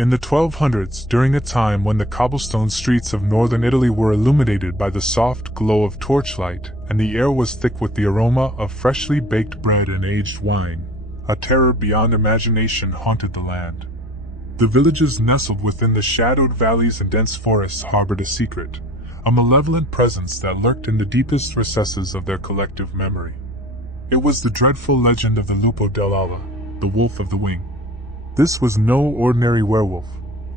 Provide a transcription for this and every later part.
In the 1200s, during a time when the cobblestone streets of northern Italy were illuminated by the soft glow of torchlight, and the air was thick with the aroma of freshly baked bread and aged wine, a terror beyond imagination haunted the land. The villages nestled within the shadowed valleys and dense forests harbored a secret, a malevolent presence that lurked in the deepest recesses of their collective memory. It was the dreadful legend of the Lupo dell'Ala, the Wolf of the Wing. This was no ordinary werewolf.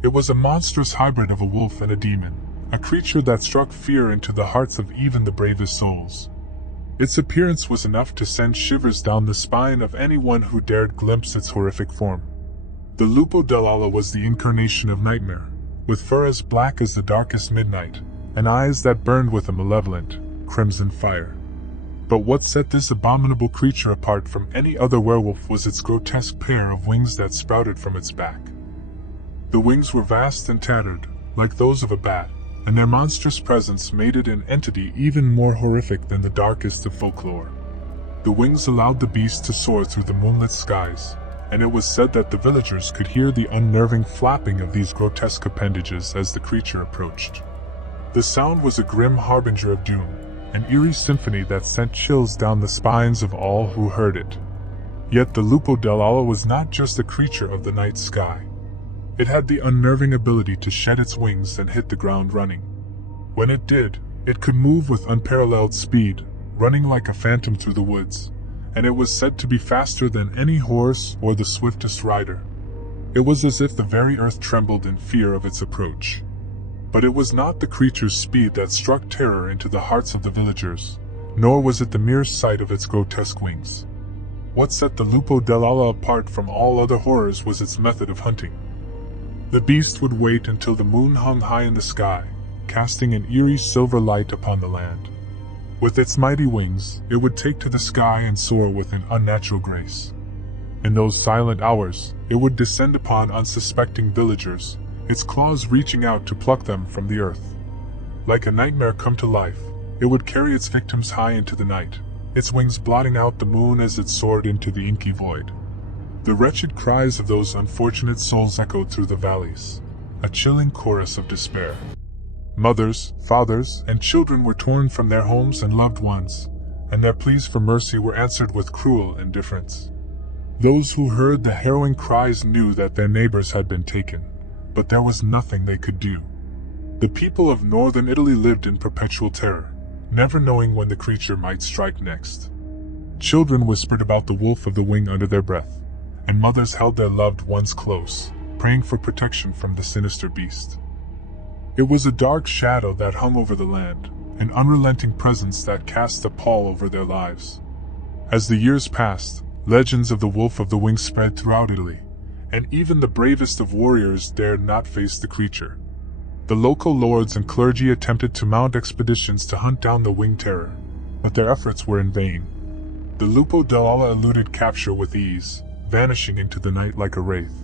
It was a monstrous hybrid of a wolf and a demon, a creature that struck fear into the hearts of even the bravest souls. Its appearance was enough to send shivers down the spine of anyone who dared glimpse its horrific form. The Lupo dell'Ala was the incarnation of nightmare, with fur as black as the darkest midnight, and eyes that burned with a malevolent, crimson fire. But what set this abominable creature apart from any other werewolf was its grotesque pair of wings that sprouted from its back. The wings were vast and tattered, like those of a bat, and their monstrous presence made it an entity even more horrific than the darkest of folklore. The wings allowed the beast to soar through the moonlit skies, and it was said that the villagers could hear the unnerving flapping of these grotesque appendages as the creature approached. The sound was a grim harbinger of doom, an eerie symphony that sent chills down the spines of all who heard it. Yet the Lupo dell'Ala was not just a creature of the night sky. It had the unnerving ability to shed its wings and hit the ground running. When it did, it could move with unparalleled speed, running like a phantom through the woods, and it was said to be faster than any horse or the swiftest rider. It was as if the very earth trembled in fear of its approach. But it was not the creature's speed that struck terror into the hearts of the villagers, nor was it the mere sight of its grotesque wings. What set the Lupo dell'Ala apart from all other horrors was its method of hunting. The beast would wait until the moon hung high in the sky, casting an eerie silver light upon the land. With its mighty wings, it would take to the sky and soar with an unnatural grace. In those silent hours, it would descend upon unsuspecting villagers, its claws reaching out to pluck them from the earth. Like a nightmare come to life, it would carry its victims high into the night, its wings blotting out the moon as it soared into the inky void. The wretched cries of those unfortunate souls echoed through the valleys, a chilling chorus of despair. Mothers, fathers, and children were torn from their homes and loved ones, and their pleas for mercy were answered with cruel indifference. Those who heard the harrowing cries knew that their neighbors had been taken, but there was nothing they could do. The people of northern Italy lived in perpetual terror, never knowing when the creature might strike next. Children whispered about the wolf of the wing under their breath, and mothers held their loved ones close, praying for protection from the sinister beast. It was a dark shadow that hung over the land, an unrelenting presence that cast a pall over their lives. As the years passed, legends of the wolf of the wing spread throughout Italy, and even the bravest of warriors dared not face the creature. The local lords and clergy attempted to mount expeditions to hunt down the winged terror, but their efforts were in vain. The Lupo dell'Ala eluded capture with ease, vanishing into the night like a wraith.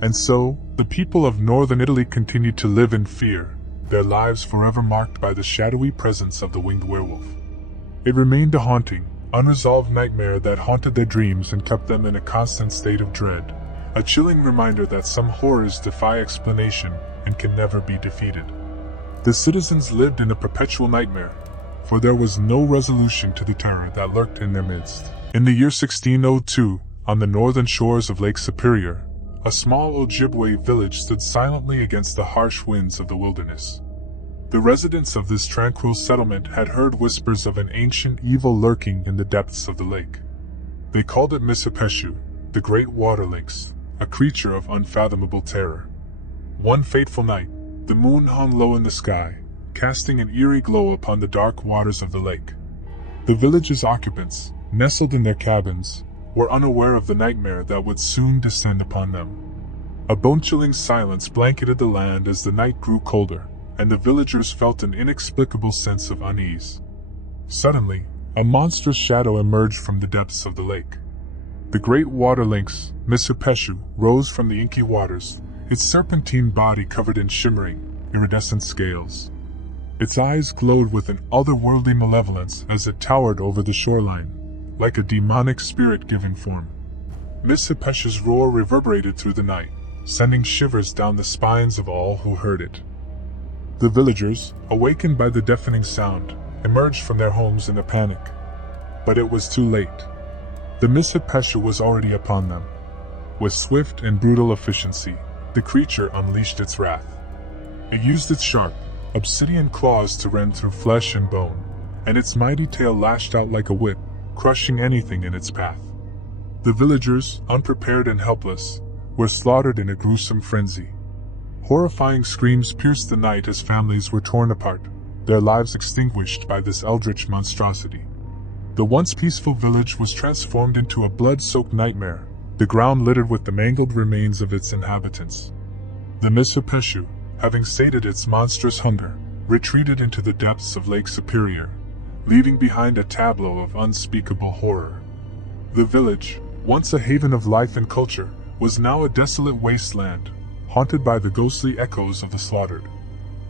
And so, the people of northern Italy continued to live in fear, their lives forever marked by the shadowy presence of the winged werewolf. It remained a haunting, unresolved nightmare that haunted their dreams and kept them in a constant state of dread. A chilling reminder that some horrors defy explanation and can never be defeated. The citizens lived in a perpetual nightmare, for there was no resolution to the terror that lurked in their midst. In the year 1602, on the northern shores of Lake Superior, a small Ojibwe village stood silently against the harsh winds of the wilderness. The residents of this tranquil settlement had heard whispers of an ancient evil lurking in the depths of the lake. They called it Misipeshu, the great water lynx, a creature of unfathomable terror. One fateful night, the moon hung low in the sky, casting an eerie glow upon the dark waters of the lake. The village's occupants, nestled in their cabins, were unaware of the nightmare that would soon descend upon them. A bone-chilling silence blanketed the land as the night grew colder, and the villagers felt an inexplicable sense of unease. Suddenly, a monstrous shadow emerged from the depths of the lake. The great water lynx, Misipeshu, rose from the inky waters, its serpentine body covered in shimmering, iridescent scales. Its eyes glowed with an otherworldly malevolence as it towered over the shoreline, like a demonic spirit given form. Misipeshu's roar reverberated through the night, sending shivers down the spines of all who heard it. The villagers, awakened by the deafening sound, emerged from their homes in a panic. But it was too late. The Mishipeshu was already upon them. With swift and brutal efficiency, the creature unleashed its wrath. It used its sharp, obsidian claws to rend through flesh and bone, and its mighty tail lashed out like a whip, crushing anything in its path. The villagers, unprepared and helpless, were slaughtered in a gruesome frenzy. Horrifying screams pierced the night as families were torn apart, their lives extinguished by this eldritch monstrosity. The once peaceful village was transformed into a blood-soaked nightmare, the ground littered with the mangled remains of its inhabitants. The Mishipeshu, having sated its monstrous hunger, retreated into the depths of Lake Superior, leaving behind a tableau of unspeakable horror. The village, once a haven of life and culture, was now a desolate wasteland, haunted by the ghostly echoes of the slaughtered.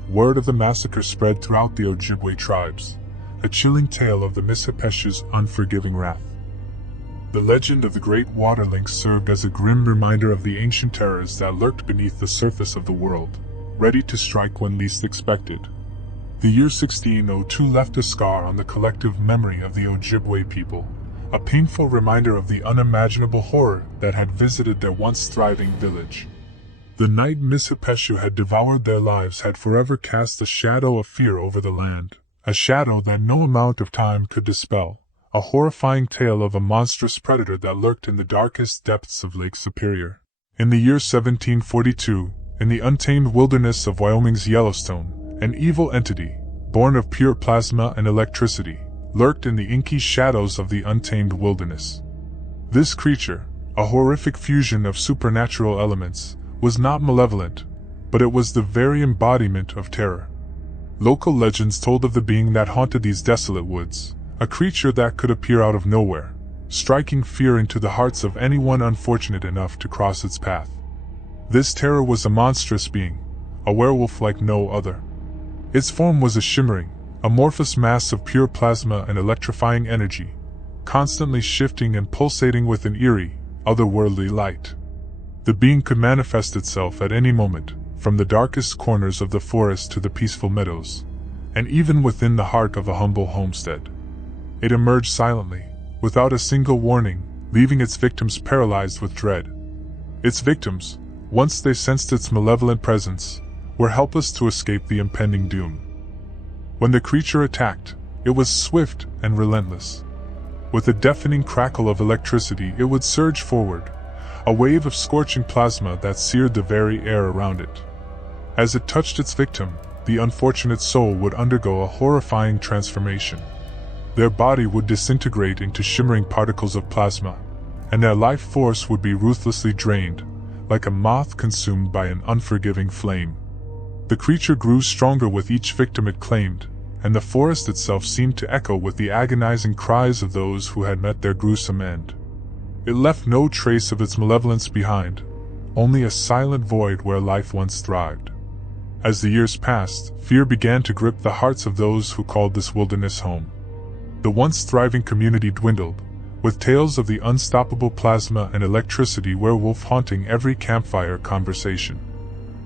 Word of the massacre spread throughout the Ojibwe tribes, a chilling tale of the Mishipeshu's unforgiving wrath. The legend of the Great Water Lynx served as a grim reminder of the ancient terrors that lurked beneath the surface of the world, ready to strike when least expected. The year 1602 left a scar on the collective memory of the Ojibwe people, a painful reminder of the unimaginable horror that had visited their once thriving village. The night Mishipeshu had devoured their lives had forever cast a shadow of fear over the land, a shadow that no amount of time could dispel, a horrifying tale of a monstrous predator that lurked in the darkest depths of Lake Superior. In the year 1742, in the untamed wilderness of Wyoming's Yellowstone, an evil entity, born of pure plasma and electricity, lurked in the inky shadows of the untamed wilderness. This creature, a horrific fusion of supernatural elements, was not malevolent, but it was the very embodiment of terror. Local legends told of the being that haunted these desolate woods, a creature that could appear out of nowhere, striking fear into the hearts of anyone unfortunate enough to cross its path. This terror was a monstrous being, a werewolf like no other. Its form was a shimmering, amorphous mass of pure plasma and electrifying energy, constantly shifting and pulsating with an eerie, otherworldly light. The being could manifest itself at any moment, from the darkest corners of the forest to the peaceful meadows, and even within the heart of a humble homestead. It emerged silently, without a single warning, leaving its victims paralyzed with dread. Its victims, once they sensed its malevolent presence, were helpless to escape the impending doom. When the creature attacked, it was swift and relentless. With a deafening crackle of electricity, it would surge forward, a wave of scorching plasma that seared the very air around it. As it touched its victim, the unfortunate soul would undergo a horrifying transformation. Their body would disintegrate into shimmering particles of plasma, and their life force would be ruthlessly drained, like a moth consumed by an unforgiving flame. The creature grew stronger with each victim it claimed, and the forest itself seemed to echo with the agonizing cries of those who had met their gruesome end. It left no trace of its malevolence behind, only a silent void where life once thrived. As the years passed, fear began to grip the hearts of those who called this wilderness home. The once thriving community dwindled, with tales of the unstoppable plasma and electricity werewolf haunting every campfire conversation.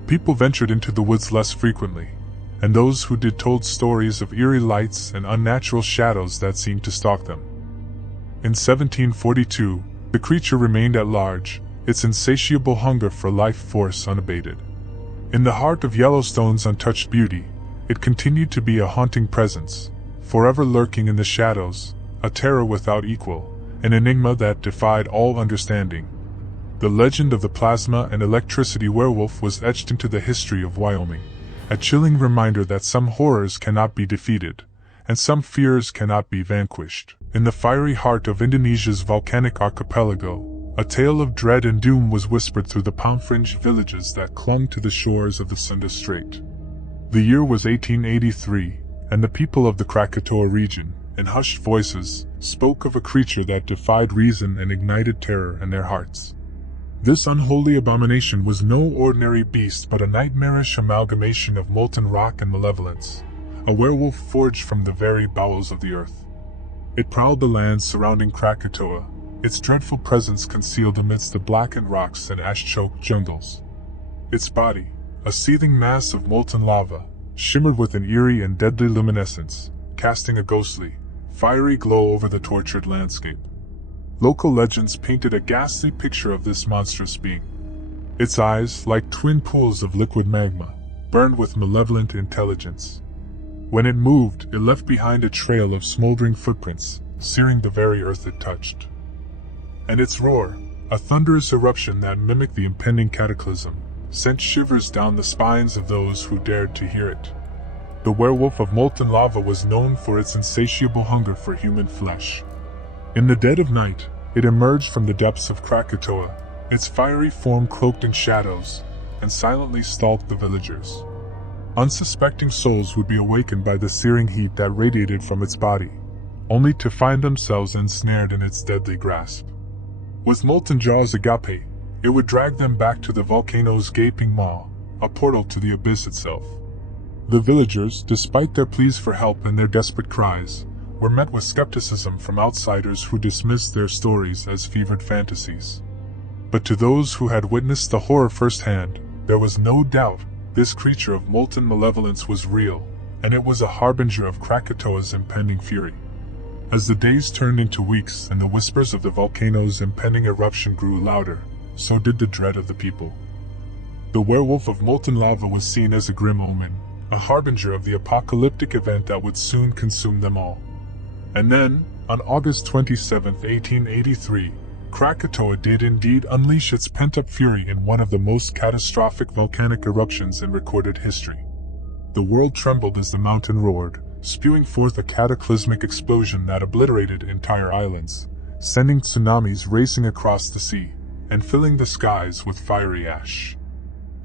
People ventured into the woods less frequently, and those who did told stories of eerie lights and unnatural shadows that seemed to stalk them. In 1742, the creature remained at large, its insatiable hunger for life force unabated. In the heart of Yellowstone's untouched beauty, it continued to be a haunting presence, forever lurking in the shadows, a terror without equal, an enigma that defied all understanding. The legend of the plasma and electricity werewolf was etched into the history of Wyoming, a chilling reminder that some horrors cannot be defeated, and some fears cannot be vanquished. In the fiery heart of Indonesia's volcanic archipelago, a tale of dread and doom was whispered through the palm-fringed villages that clung to the shores of the Sunda Strait. The year was 1883, and the people of the Krakatoa region, in hushed voices, spoke of a creature that defied reason and ignited terror in their hearts. This unholy abomination was no ordinary beast but a nightmarish amalgamation of molten rock and malevolence, a werewolf forged from the very bowels of the earth. It prowled the lands surrounding Krakatoa, its dreadful presence concealed amidst the blackened rocks and ash-choked jungles. Its body, a seething mass of molten lava, shimmered with an eerie and deadly luminescence, casting a ghostly, fiery glow over the tortured landscape. Local legends painted a ghastly picture of this monstrous being. Its eyes, like twin pools of liquid magma, burned with malevolent intelligence. When it moved, it left behind a trail of smoldering footprints, searing the very earth it touched. And its roar, a thunderous eruption that mimicked the impending cataclysm, sent shivers down the spines of those who dared to hear it. The werewolf of molten lava was known for its insatiable hunger for human flesh. In the dead of night, it emerged from the depths of Krakatoa, its fiery form cloaked in shadows, and silently stalked the villagers. Unsuspecting souls would be awakened by the searing heat that radiated from its body, only to find themselves ensnared in its deadly grasp. With molten jaws agape, it would drag them back to the volcano's gaping maw, a portal to the abyss itself. The villagers, despite their pleas for help and their desperate cries, were met with skepticism from outsiders who dismissed their stories as fevered fantasies. But to those who had witnessed the horror firsthand, there was no doubt this creature of molten malevolence was real, and it was a harbinger of Krakatoa's impending fury. As the days turned into weeks and the whispers of the volcano's impending eruption grew louder, so did the dread of the people. The werewolf of molten lava was seen as a grim omen, a harbinger of the apocalyptic event that would soon consume them all. And then, on August 27, 1883, Krakatoa did indeed unleash its pent-up fury in one of the most catastrophic volcanic eruptions in recorded history. The world trembled as the mountain roared, spewing forth a cataclysmic explosion that obliterated entire islands, sending tsunamis racing across the sea, and filling the skies with fiery ash.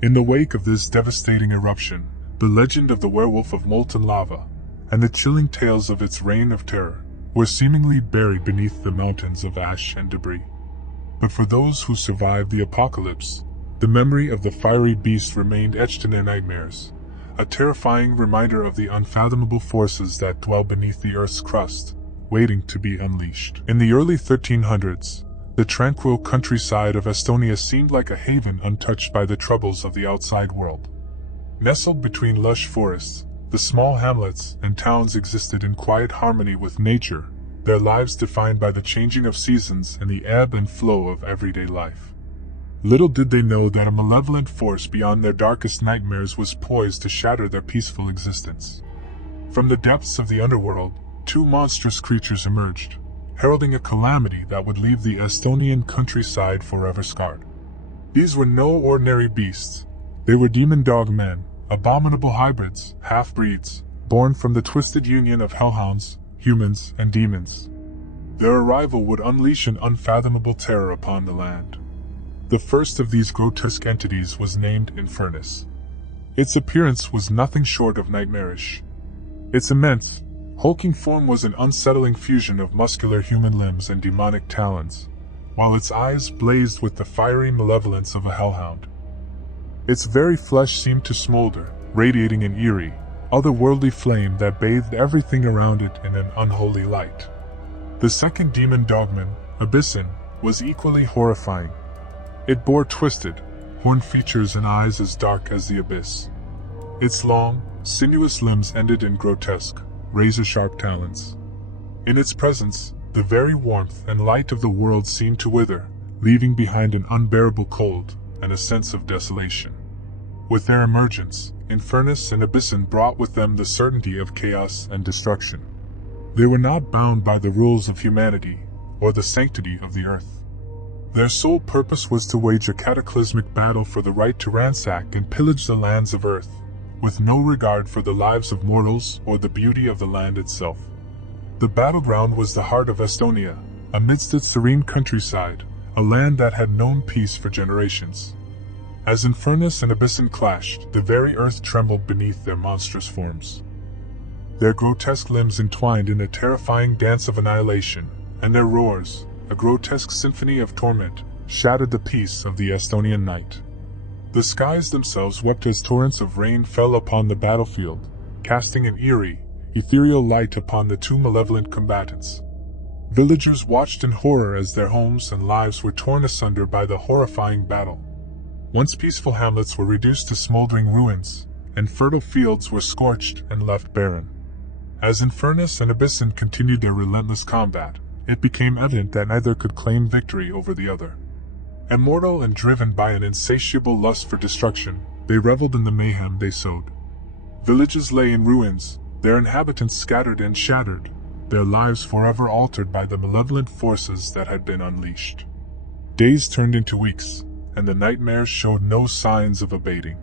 In the wake of this devastating eruption, the legend of the werewolf of molten lava, and the chilling tales of its reign of terror, were seemingly buried beneath the mountains of ash and debris. But for those who survived the apocalypse, the memory of the fiery beast remained etched in their nightmares, a terrifying reminder of the unfathomable forces that dwell beneath the Earth's crust, waiting to be unleashed. In the early 1300s, the tranquil countryside of Estonia seemed like a haven untouched by the troubles of the outside world. Nestled between lush forests, the small hamlets and towns existed in quiet harmony with nature, their lives defined by the changing of seasons and the ebb and flow of everyday life. Little did they know that a malevolent force beyond their darkest nightmares was poised to shatter their peaceful existence. From the depths of the underworld, two monstrous creatures emerged, heralding a calamity that would leave the Estonian countryside forever scarred. These were no ordinary beasts. They were demon dog men, abominable hybrids, half-breeds, born from the twisted union of hellhounds, humans, and demons. Their arrival would unleash an unfathomable terror upon the land. The first of these grotesque entities was named Infernus. Its appearance was nothing short of nightmarish. Its immense, hulking form was an unsettling fusion of muscular human limbs and demonic talons, while its eyes blazed with the fiery malevolence of a hellhound. Its very flesh seemed to smolder, radiating an eerie, otherworldly flame that bathed everything around it in an unholy light. The second demon dogman, Abyssin, was equally horrifying. It bore twisted, horned features and eyes as dark as the abyss. Its long, sinuous limbs ended in grotesque, razor-sharp talons. In its presence, the very warmth and light of the world seemed to wither, leaving behind an unbearable cold and a sense of desolation. With their emergence, Infernus and Abyssin brought with them the certainty of chaos and destruction. They were not bound by the rules of humanity or the sanctity of the earth. Their sole purpose was to wage a cataclysmic battle for the right to ransack and pillage the lands of earth, with no regard for the lives of mortals or the beauty of the land itself. The battleground was the heart of Estonia, amidst its serene countryside, a land that had known peace for generations. As Infernus and Abyssin clashed, the very earth trembled beneath their monstrous forms. Their grotesque limbs entwined in a terrifying dance of annihilation, and their roars, a grotesque symphony of torment, shattered the peace of the Estonian night. The skies themselves wept as torrents of rain fell upon the battlefield, casting an eerie, ethereal light upon the two malevolent combatants. Villagers watched in horror as their homes and lives were torn asunder by the horrifying battle. Once peaceful hamlets were reduced to smoldering ruins, and fertile fields were scorched and left barren. As Infernus and Abyssin continued their relentless combat, it became evident that neither could claim victory over the other. Immortal and driven by an insatiable lust for destruction, they reveled in the mayhem they sowed. Villages lay in ruins, their inhabitants scattered and shattered, their lives forever altered by the malevolent forces that had been unleashed. Days turned into weeks, and the nightmares showed no signs of abating.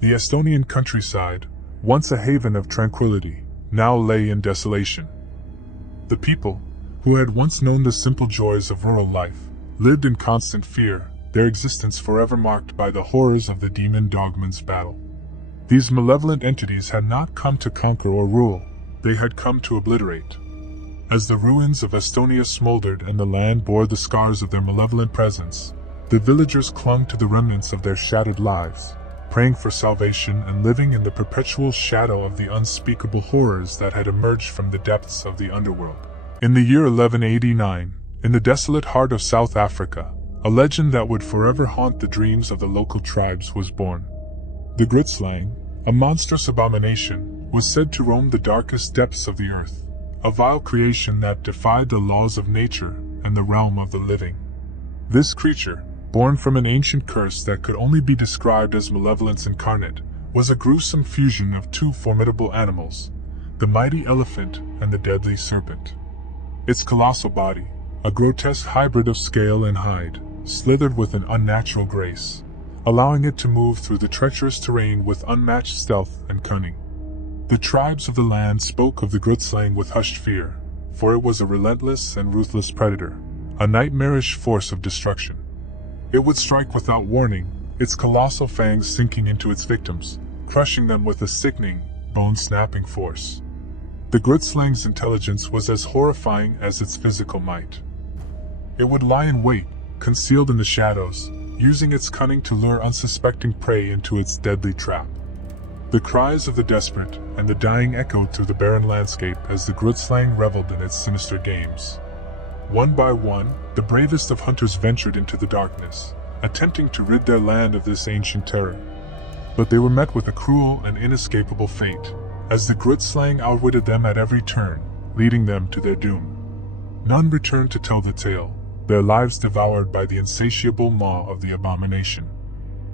The Estonian countryside, once a haven of tranquility, now lay in desolation. The people, who had once known the simple joys of rural life, lived in constant fear, their existence forever marked by the horrors of the demon Dogman's battle. These malevolent entities had not come to conquer or rule, they had come to obliterate. As the ruins of Estonia smoldered and the land bore the scars of their malevolent presence, the villagers clung to the remnants of their shattered lives, praying for salvation and living in the perpetual shadow of the unspeakable horrors that had emerged from the depths of the underworld. In the year 1189, in the desolate heart of South Africa, a legend that would forever haunt the dreams of the local tribes was born. The Gritslang, a monstrous abomination, was said to roam the darkest depths of the earth, a vile creation that defied the laws of nature and the realm of the living. This creature, born from an ancient curse that could only be described as malevolence incarnate, was a gruesome fusion of two formidable animals, the mighty elephant and the deadly serpent. Its colossal body, a grotesque hybrid of scale and hide, slithered with an unnatural grace, allowing it to move through the treacherous terrain with unmatched stealth and cunning. The tribes of the land spoke of the Gritslang with hushed fear, for it was a relentless and ruthless predator, a nightmarish force of destruction. It would strike without warning, its colossal fangs sinking into its victims, crushing them with a sickening, bone-snapping force. The Gritslang's intelligence was as horrifying as its physical might. It would lie in wait, concealed in the shadows, using its cunning to lure unsuspecting prey into its deadly trap. The cries of the desperate and the dying echoed through the barren landscape as the Gritslang reveled in its sinister games. One by one, the bravest of hunters ventured into the darkness, attempting to rid their land of this ancient terror. But they were met with a cruel and inescapable fate, as the Gritslang outwitted them at every turn, leading them to their doom. None returned to tell the tale, their lives devoured by the insatiable maw of the abomination.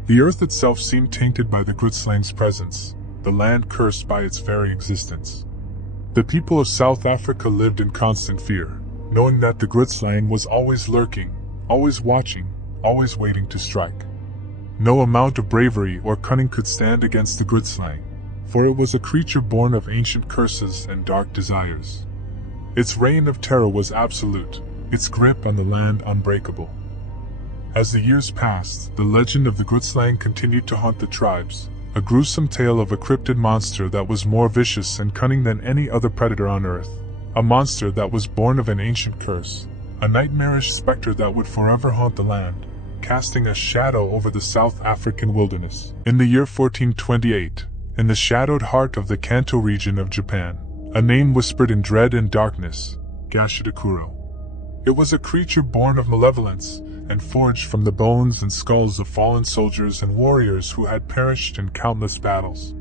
The earth itself seemed tainted by the Gritslang's presence, the land cursed by its very existence. The people of South Africa lived in constant fear, knowing that the Gritslang was always lurking, always watching, always waiting to strike. No amount of bravery or cunning could stand against the Gritslang, for it was a creature born of ancient curses and dark desires. Its reign of terror was absolute, its grip on the land unbreakable. As the years passed, the legend of the Gritslang continued to haunt the tribes, a gruesome tale of a cryptid monster that was more vicious and cunning than any other predator on Earth, a monster that was born of an ancient curse, a nightmarish specter that would forever haunt the land, casting a shadow over the South African wilderness. In the year 1428, in the shadowed heart of the Kanto region of Japan, a name whispered in dread and darkness, Gashidakuro. It was a creature born of malevolence, and forged from the bones and skulls of fallen soldiers and warriors who had perished in countless battles.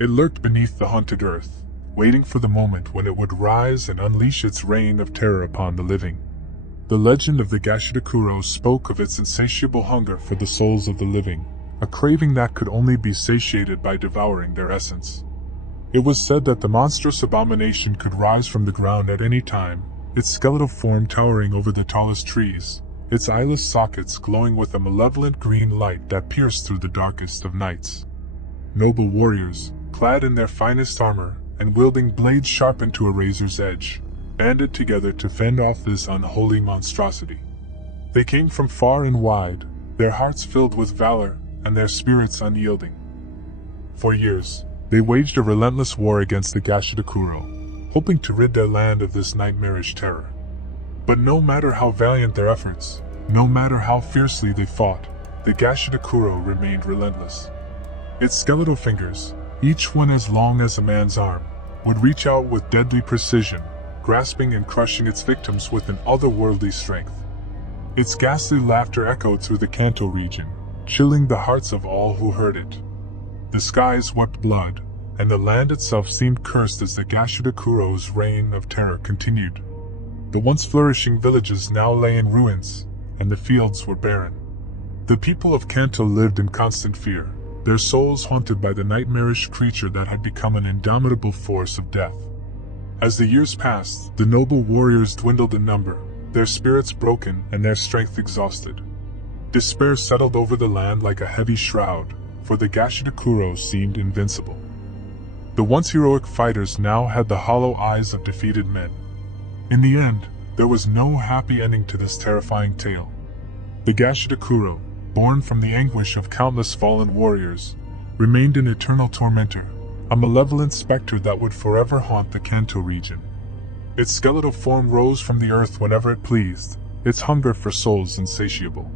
It lurked beneath the haunted earth, waiting for the moment when it would rise and unleash its reign of terror upon the living. The legend of the Gashidakuro spoke of its insatiable hunger for the souls of the living, a craving that could only be satiated by devouring their essence. It was said that the monstrous abomination could rise from the ground at any time, its skeletal form towering over the tallest trees, its eyeless sockets glowing with a malevolent green light that pierced through the darkest of nights. Noble warriors, clad in their finest armor, and wielding blades sharpened to a razor's edge, banded together to fend off this unholy monstrosity. They came from far and wide, their hearts filled with valor, and their spirits unyielding. For years, they waged a relentless war against the Gashidakuro, hoping to rid their land of this nightmarish terror. But no matter how valiant their efforts, no matter how fiercely they fought, the Gashidakuro remained relentless. Its skeletal fingers, each one as long as a man's arm, would reach out with deadly precision, grasping and crushing its victims with an otherworldly strength. Its ghastly laughter echoed through the Kanto region, chilling the hearts of all who heard it. The skies wept blood, and the land itself seemed cursed as the Gashidakuro's reign of terror continued. The once flourishing villages now lay in ruins, and the fields were barren. The people of Kanto lived in constant fear, their souls haunted by the nightmarish creature that had become an indomitable force of death. As the years passed, the noble warriors dwindled in number, their spirits broken and their strength exhausted. Despair settled over the land like a heavy shroud, for the Gashidakuro seemed invincible. The once heroic fighters now had the hollow eyes of defeated men. In the end, there was no happy ending to this terrifying tale. The Gashidakuro, born from the anguish of countless fallen warriors, remained an eternal tormentor, a malevolent specter that would forever haunt the Kanto region. Its skeletal form rose from the earth whenever it pleased, its hunger for souls insatiable.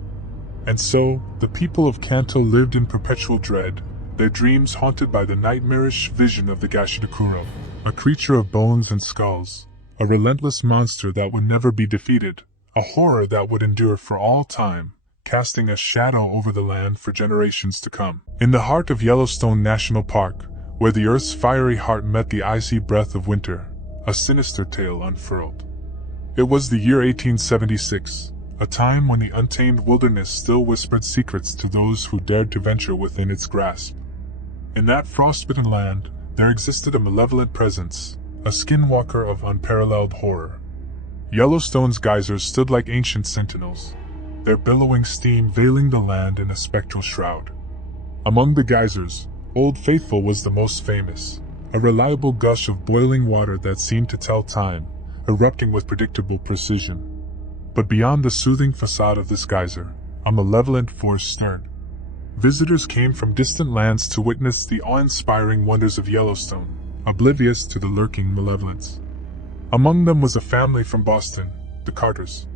And so, the people of Kanto lived in perpetual dread, their dreams haunted by the nightmarish vision of the Gashidakuro, a creature of bones and skulls, a relentless monster that would never be defeated, a horror that would endure for all time, casting a shadow over the land for generations to come. In the heart of Yellowstone National Park, where the Earth's fiery heart met the icy breath of winter, a sinister tale unfurled. It was the year 1876, a time when the untamed wilderness still whispered secrets to those who dared to venture within its grasp. In that frostbitten land, there existed a malevolent presence, a skinwalker of unparalleled horror. Yellowstone's geysers stood like ancient sentinels, their billowing steam veiling the land in a spectral shroud. Among the geysers, Old Faithful was the most famous, a reliable gush of boiling water that seemed to tell time, erupting with predictable precision. But beyond the soothing facade of this geyser, a malevolent force stirred. Visitors came from distant lands to witness the awe-inspiring wonders of Yellowstone, oblivious to the lurking malevolence. Among them was a family from Boston, the Carters.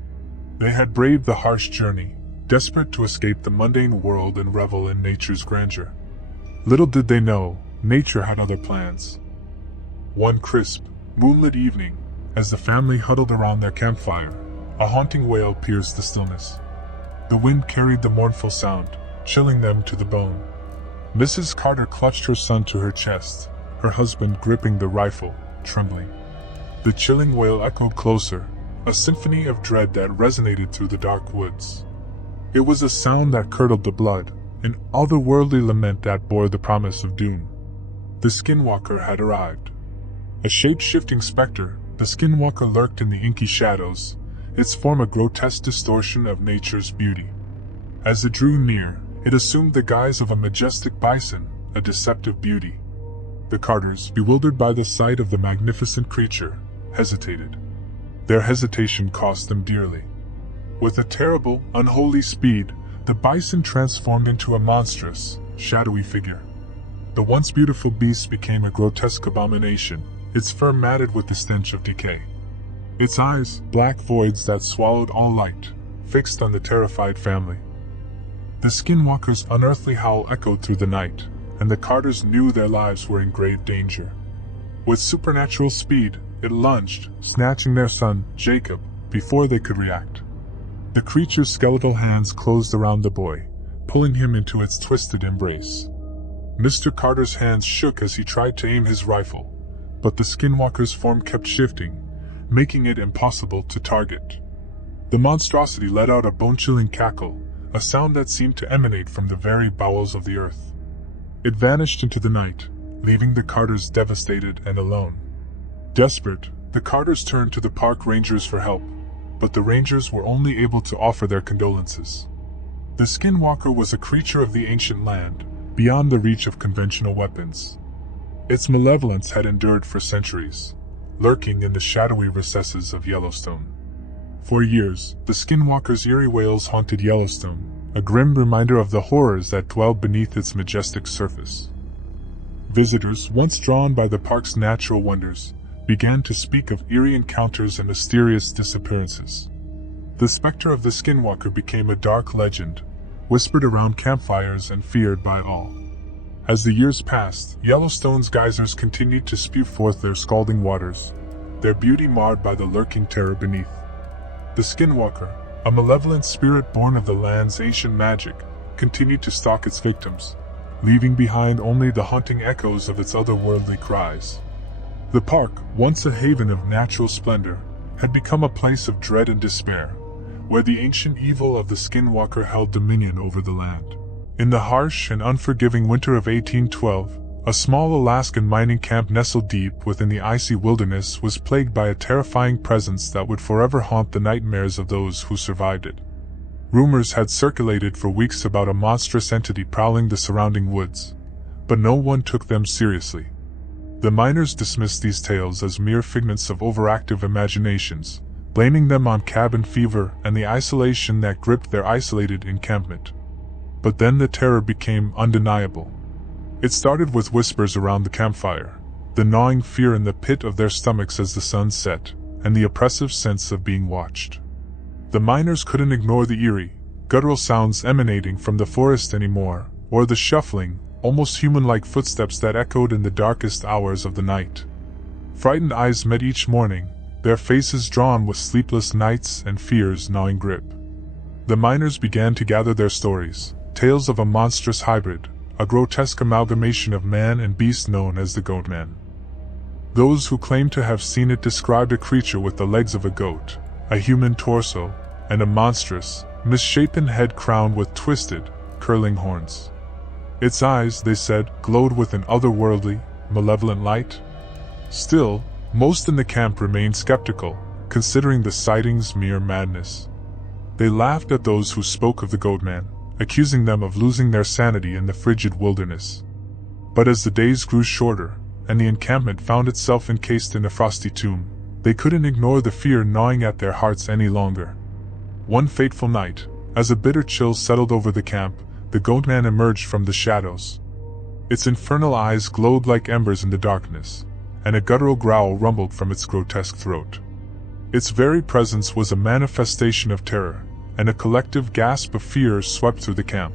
They had braved the harsh journey, desperate to escape the mundane world and revel in nature's grandeur. Little did they know, nature had other plans. One crisp, moonlit evening, as the family huddled around their campfire, a haunting wail pierced the stillness. The wind carried the mournful sound, chilling them to the bone. Mrs. Carter clutched her son to her chest, her husband gripping the rifle, trembling. The chilling wail echoed closer, a symphony of dread that resonated through the dark woods. It was a sound that curdled the blood, an otherworldly lament that bore the promise of doom. The Skinwalker had arrived. A shape-shifting specter, the Skinwalker lurked in the inky shadows, its form a grotesque distortion of nature's beauty. As it drew near, it assumed the guise of a majestic bison, a deceptive beauty. The Carters, bewildered by the sight of the magnificent creature, hesitated. Their hesitation cost them dearly. With a terrible, unholy speed, the bison transformed into a monstrous, shadowy figure. The once beautiful beast became a grotesque abomination, its fur matted with the stench of decay. Its eyes, black voids that swallowed all light, fixed on the terrified family. The Skinwalker's unearthly howl echoed through the night, and the Carters knew their lives were in grave danger. With supernatural speed, it lunged, snatching their son, Jacob, before they could react. The creature's skeletal hands closed around the boy, pulling him into its twisted embrace. Mr. Carter's hands shook as he tried to aim his rifle, but the Skinwalker's form kept shifting, making it impossible to target. The monstrosity let out a bone-chilling cackle, a sound that seemed to emanate from the very bowels of the earth. It vanished into the night, leaving the Carters devastated and alone. Desperate, the Carters turned to the park rangers for help, but the rangers were only able to offer their condolences. The Skinwalker was a creature of the ancient land, beyond the reach of conventional weapons. Its malevolence had endured for centuries, lurking in the shadowy recesses of Yellowstone. For years, the Skinwalker's eerie wails haunted Yellowstone, a grim reminder of the horrors that dwelled beneath its majestic surface. Visitors, once drawn by the park's natural wonders, began to speak of eerie encounters and mysterious disappearances. The specter of the Skinwalker became a dark legend, whispered around campfires and feared by all. As the years passed, Yellowstone's geysers continued to spew forth their scalding waters, their beauty marred by the lurking terror beneath. The Skinwalker, a malevolent spirit born of the land's ancient magic, continued to stalk its victims, leaving behind only the haunting echoes of its otherworldly cries. The park, once a haven of natural splendor, had become a place of dread and despair, where the ancient evil of the Skinwalker held dominion over the land. In the harsh and unforgiving winter of 1812, a small Alaskan mining camp nestled deep within the icy wilderness was plagued by a terrifying presence that would forever haunt the nightmares of those who survived it. Rumors had circulated for weeks about a monstrous entity prowling the surrounding woods, but no one took them seriously. The miners dismissed these tales as mere figments of overactive imaginations, blaming them on cabin fever and the isolation that gripped their isolated encampment. But then the terror became undeniable. It started with whispers around the campfire, the gnawing fear in the pit of their stomachs as the sun set, and the oppressive sense of being watched. The miners couldn't ignore the eerie, guttural sounds emanating from the forest anymore, or the shuffling, almost human-like footsteps that echoed in the darkest hours of the night. Frightened eyes met each morning, their faces drawn with sleepless nights and fear's gnawing grip. The miners began to gather their stories, tales of a monstrous hybrid, a grotesque amalgamation of man and beast known as the Goatman. Those who claimed to have seen it described a creature with the legs of a goat, a human torso, and a monstrous, misshapen head crowned with twisted, curling horns. Its eyes, they said, glowed with an otherworldly, malevolent light. Still, most in the camp remained skeptical, considering the sightings mere madness. They laughed at those who spoke of the Goatman, accusing them of losing their sanity in the frigid wilderness. But as the days grew shorter, and the encampment found itself encased in a frosty tomb, they couldn't ignore the fear gnawing at their hearts any longer. One fateful night, as a bitter chill settled over the camp, the Goatman emerged from the shadows. Its infernal eyes glowed like embers in the darkness, and a guttural growl rumbled from its grotesque throat. Its very presence was a manifestation of terror, and a collective gasp of fear swept through the camp.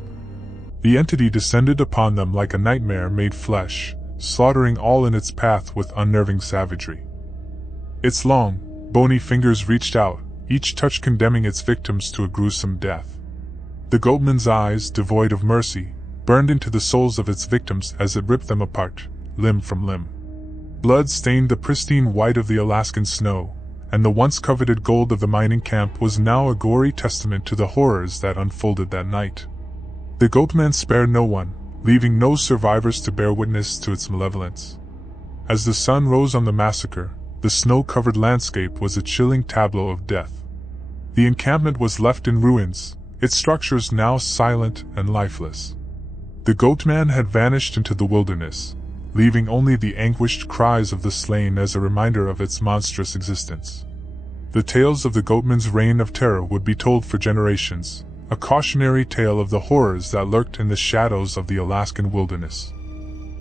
The entity descended upon them like a nightmare made flesh, slaughtering all in its path with unnerving savagery. Its long, bony fingers reached out, each touch condemning its victims to a gruesome death. The Goatman's eyes, devoid of mercy, burned into the souls of its victims as it ripped them apart, limb from limb. Blood stained the pristine white of the Alaskan snow, and the once coveted gold of the mining camp was now a gory testament to the horrors that unfolded that night. The Goatman spared no one, leaving no survivors to bear witness to its malevolence. As the sun rose on the massacre, the snow-covered landscape was a chilling tableau of death. The encampment was left in ruins, its structures now silent and lifeless. The Goatman had vanished into the wilderness, leaving only the anguished cries of the slain as a reminder of its monstrous existence. The tales of the Goatman's reign of terror would be told for generations, a cautionary tale of the horrors that lurked in the shadows of the Alaskan wilderness.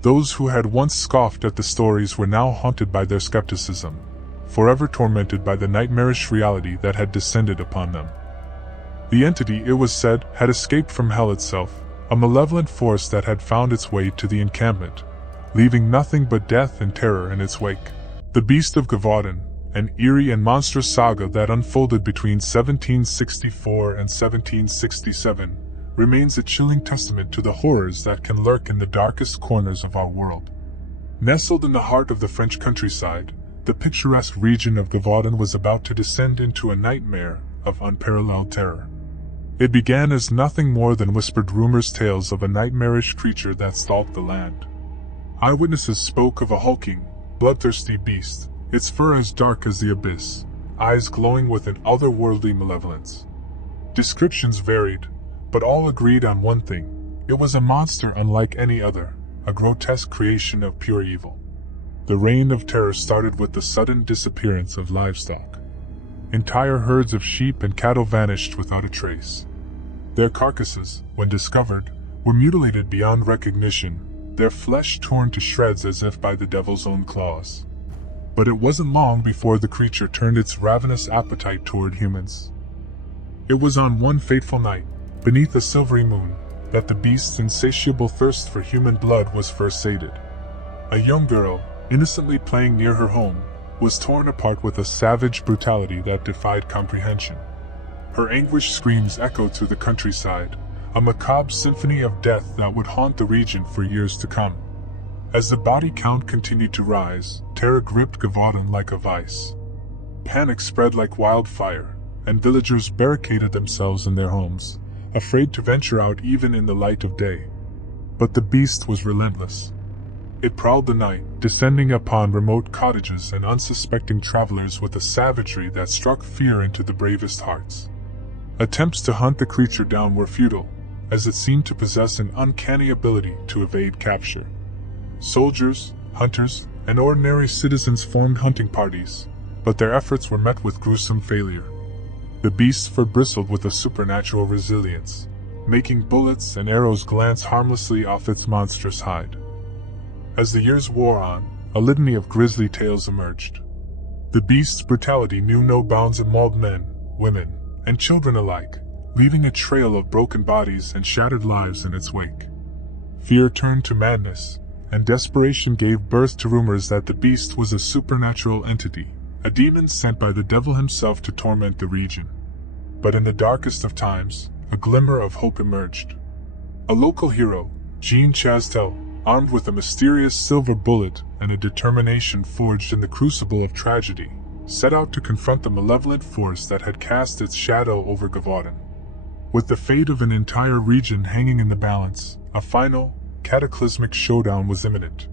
Those who had once scoffed at the stories were now haunted by their skepticism, forever tormented by the nightmarish reality that had descended upon them. The entity, it was said, had escaped from hell itself, a malevolent force that had found its way to the encampment, leaving nothing but death and terror in its wake. The Beast of Gévaudan, an eerie and monstrous saga that unfolded between 1764 and 1767, remains a chilling testament to the horrors that can lurk in the darkest corners of our world. Nestled in the heart of the French countryside, the picturesque region of Gévaudan was about to descend into a nightmare of unparalleled terror. It began as nothing more than whispered rumors, tales of a nightmarish creature that stalked the land. Eyewitnesses spoke of a hulking, bloodthirsty beast, its fur as dark as the abyss, eyes glowing with an otherworldly malevolence. Descriptions varied, but all agreed on one thing: it was a monster unlike any other, a grotesque creation of pure evil. The reign of terror started with the sudden disappearance of livestock. Entire herds of sheep and cattle vanished without a trace. Their carcasses, when discovered, were mutilated beyond recognition, their flesh torn to shreds as if by the devil's own claws. But it wasn't long before the creature turned its ravenous appetite toward humans. It was on one fateful night, beneath a silvery moon, that the beast's insatiable thirst for human blood was first sated. A young girl, innocently playing near her home, was torn apart with a savage brutality that defied comprehension. Her anguished screams echoed through the countryside, a macabre symphony of death that would haunt the region for years to come. As the body count continued to rise, terror gripped Gavaudan like a vice. Panic spread like wildfire, and villagers barricaded themselves in their homes, afraid to venture out even in the light of day. But the beast was relentless. It prowled the night, descending upon remote cottages and unsuspecting travelers with a savagery that struck fear into the bravest hearts. Attempts to hunt the creature down were futile, as it seemed to possess an uncanny ability to evade capture. Soldiers, hunters, and ordinary citizens formed hunting parties, but their efforts were met with gruesome failure. The beast bristled with a supernatural resilience, making bullets and arrows glance harmlessly off its monstrous hide. As the years wore on, a litany of grisly tales emerged. The beast's brutality knew no bounds and mauled men, women, and children alike, leaving a trail of broken bodies and shattered lives in its wake. Fear turned to madness, and desperation gave birth to rumors that the beast was a supernatural entity, a demon sent by the devil himself to torment the region. But in the darkest of times, a glimmer of hope emerged. A local hero, Jean Chastel, armed with a mysterious silver bullet and a determination forged in the crucible of tragedy, set out to confront the malevolent force that had cast its shadow over Gavaudan. With the fate of an entire region hanging in the balance, a final, cataclysmic showdown was imminent.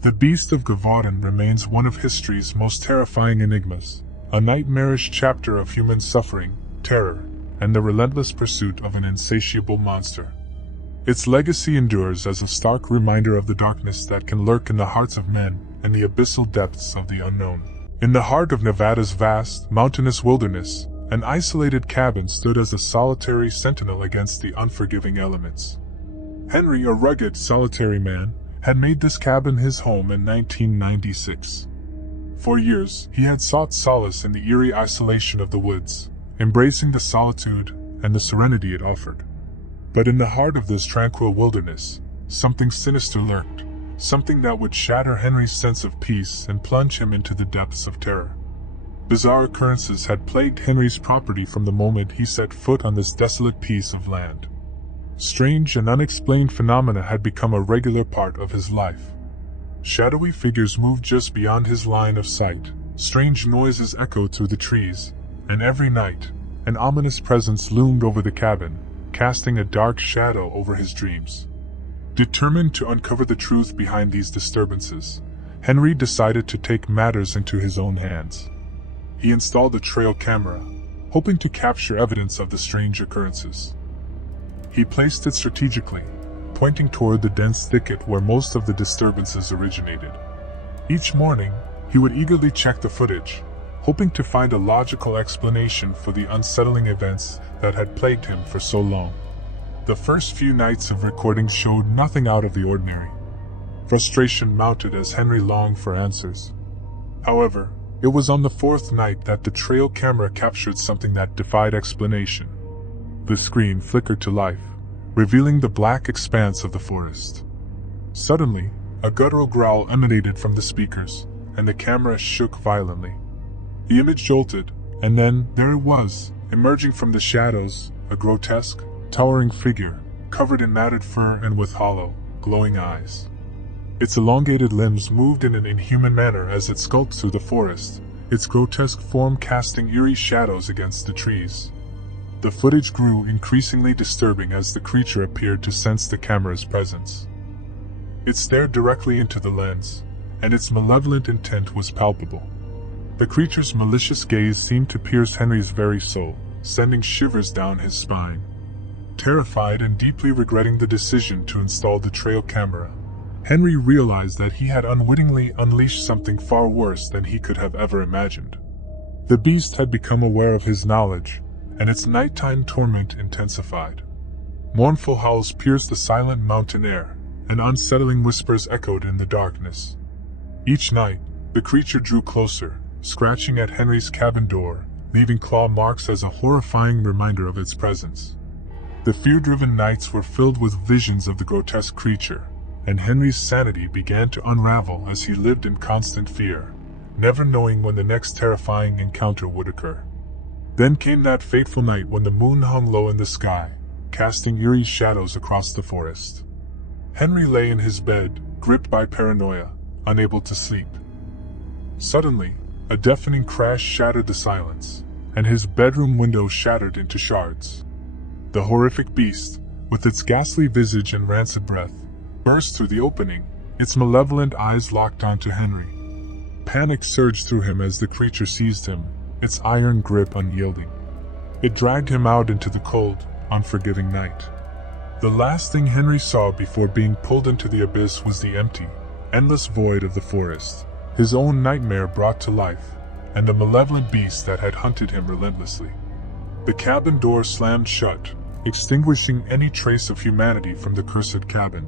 The Beast of Gavaudan remains one of history's most terrifying enigmas, a nightmarish chapter of human suffering, terror, and the relentless pursuit of an insatiable monster. Its legacy endures as a stark reminder of the darkness that can lurk in the hearts of men and the abyssal depths of the unknown. In the heart of Nevada's vast, mountainous wilderness, an isolated cabin stood as a solitary sentinel against the unforgiving elements. Henry, a rugged, solitary man, had made this cabin his home in 1996. For years, he had sought solace in the eerie isolation of the woods, embracing the solitude and the serenity it offered. But in the heart of this tranquil wilderness, something sinister lurked, something that would shatter Henry's sense of peace and plunge him into the depths of terror. Bizarre occurrences had plagued Henry's property from the moment he set foot on this desolate piece of land. Strange and unexplained phenomena had become a regular part of his life. Shadowy figures moved just beyond his line of sight, strange noises echoed through the trees, and every night, an ominous presence loomed over the cabin, casting a dark shadow over his dreams. Determined to uncover the truth behind these disturbances, Henry decided to take matters into his own hands. He installed a trail camera, hoping to capture evidence of the strange occurrences. He placed it strategically, pointing toward the dense thicket where most of the disturbances originated. Each morning, he would eagerly check the footage, hoping to find a logical explanation for the unsettling events that had plagued him for so long. The first few nights of recording showed nothing out of the ordinary. Frustration mounted as Henry longed for answers. However, it was on the fourth night that the trail camera captured something that defied explanation. The screen flickered to life, revealing the black expanse of the forest. Suddenly, a guttural growl emanated from the speakers, and the camera shook violently. The image jolted, and then there it was, emerging from the shadows, a grotesque, towering figure, covered in matted fur and with hollow, glowing eyes. Its elongated limbs moved in an inhuman manner as it skulked through the forest, its grotesque form casting eerie shadows against the trees. The footage grew increasingly disturbing as the creature appeared to sense the camera's presence. It stared directly into the lens, and its malevolent intent was palpable. The creature's malicious gaze seemed to pierce Henry's very soul, sending shivers down his spine. Terrified and deeply regretting the decision to install the trail camera, Henry realized that he had unwittingly unleashed something far worse than he could have ever imagined. The beast had become aware of his knowledge, and its nighttime torment intensified. Mournful howls pierced the silent mountain air, and unsettling whispers echoed in the darkness. Each night, the creature drew closer, scratching at Henry's cabin door, leaving claw marks as a horrifying reminder of its presence. The fear-driven nights were filled with visions of the grotesque creature, and Henry's sanity began to unravel as he lived in constant fear, never knowing when the next terrifying encounter would occur. Then came that fateful night when the moon hung low in the sky, casting eerie shadows across the forest. Henry lay in his bed, gripped by paranoia, unable to sleep. Suddenly, a deafening crash shattered the silence, and his bedroom window shattered into shards. The horrific beast, with its ghastly visage and rancid breath, burst through the opening, its malevolent eyes locked onto Henry. Panic surged through him as the creature seized him, its iron grip unyielding. It dragged him out into the cold, unforgiving night. The last thing Henry saw before being pulled into the abyss was the empty, endless void of the forest, his own nightmare brought to life, and the malevolent beast that had hunted him relentlessly. The cabin door slammed shut, extinguishing any trace of humanity from the cursed cabin.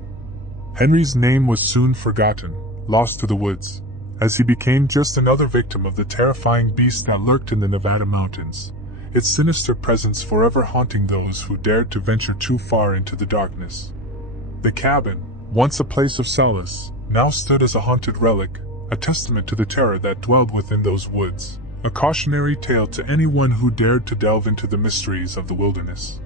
Henry's name was soon forgotten, lost to the woods, as he became just another victim of the terrifying beast that lurked in the Nevada mountains, its sinister presence forever haunting those who dared to venture too far into the darkness. The cabin, once a place of solace, now stood as a haunted relic, a testament to the terror that dwelled within those woods, a cautionary tale to anyone who dared to delve into the mysteries of the wilderness.